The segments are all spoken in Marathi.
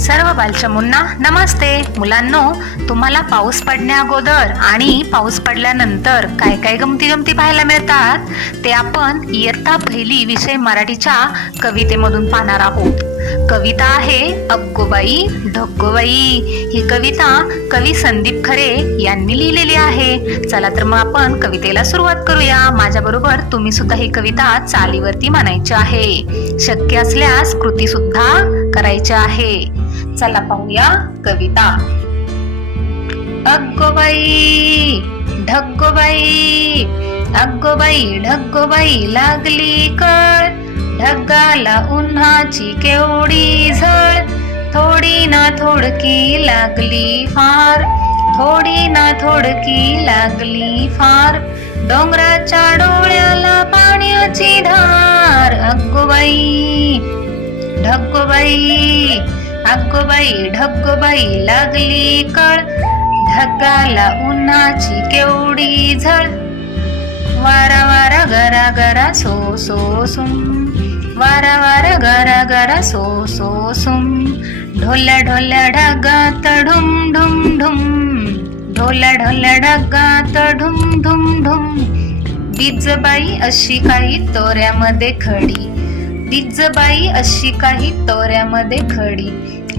सर्व बालचमूंना नमस्ते. मुलांनो तुम्हाला पाऊस पडण्या अगोदर आणि पाऊस पडल्यानंतर काय काय गमती गमती पाहायला मिळतात ते आपण इयत्ता पहिली विषय मराठीच्या कवितेमधून पाहणार आहोत. कविता आहे अग्गोबाई ढग्गोबाई ही कविता कवी संदीप खरे यांनी लिहिलेली आहे. चला तर मग आपण कवितेला सुरुवात करूया. माझ्या बरोबर तुम्ही सुद्धा ही कविता चालीवरती म्हणायची आहे. शक्य असल्यास कृती सुद्धा करायची आहे. चला पाहूया कविता. अग्गोबाई ढग्गोबाई अग्गोबाई ढग्गोबाई लागली कर ढगाला उन्हाची केवढी झळ. थोडी ना थोडकी लागली फार. थोडी ना थोडकी लागली फार. डोंगराच्या डोळ्याला पाण्याची धार. अग्गोबाई ढग्गोबाई अग्गोबाई ढग्गोबाई लागली कळ. ढगाला उन्हाची केवढी झळ. वारा वारा गरा गरा सो सो सुम. वारा वारा गरा गरा सो सो सुम. ढोल्या ढोल्या ढगात ढुम ढुम ढुम. ढोल्या ढोल्या ढगात ढुम ढुम ढुम. बीजबाई अशी काही तोऱ्यामध्ये खडी. बीजबाई अशी काही तोऱ्यामध्ये खडी.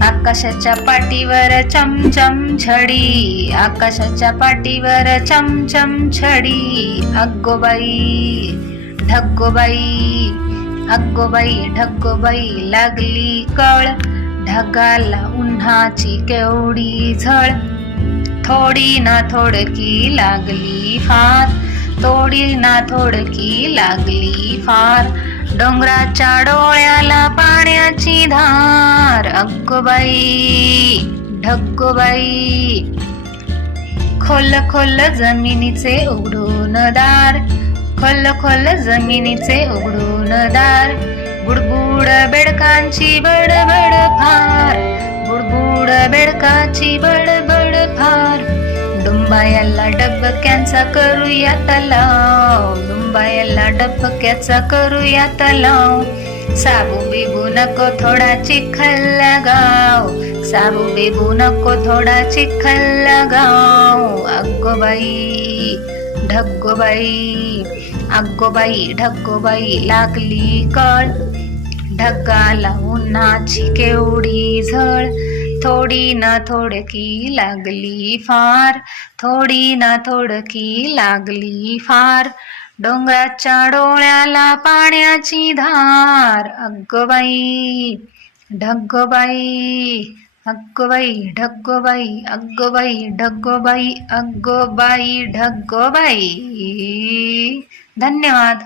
आकाशाच्या पाठीवर चमचम छडी. आकाशाच्या पाठीवर चमचम छडी. अग्गोबाई ढग्गोबाई अग्गोबाई ढग्गोबाई लागली कळ. ढगाला उन्हाची केवढी झळ. थोडी ना थोडकी लागली फार. थोडी ना थोडकी लागली फार. डोंगराच्या डोळ्याला पाण्याची धार. अग्गोबाई ढग्गोबाई. खोल खोल जमिनीचे उघडून दार. खोल खोल जमिनीचे उघडून दार. बुडबुड बेडकांची बडबड फार. बुडबुड बेडकाची बडबड डुंबायाला डबक्यांचा करूया तलाव. डुंबायाला डबक्याचा करूया तलाव. साबू बिबू नको थोडा चिखल लगाव साबू बिबू नको थोडा चिखल बाई अग्गोबाई ढग्गोबाई अग्गोबाई ढग्गोबाई लागली कळ. ढगाला उन्हाची केवढी झळ. थोडी ना थोडकी लागली फार थोडी ना थोडकी लागली फार. डोंगराच्या डोळ्याला पाण्याची धार. अग्गबाई ढग्गबाई अग्गबाई ढग्गबाई अग्गबाई ढग्गबाई अग्गबाई ढग्गबाई धन्यवाद.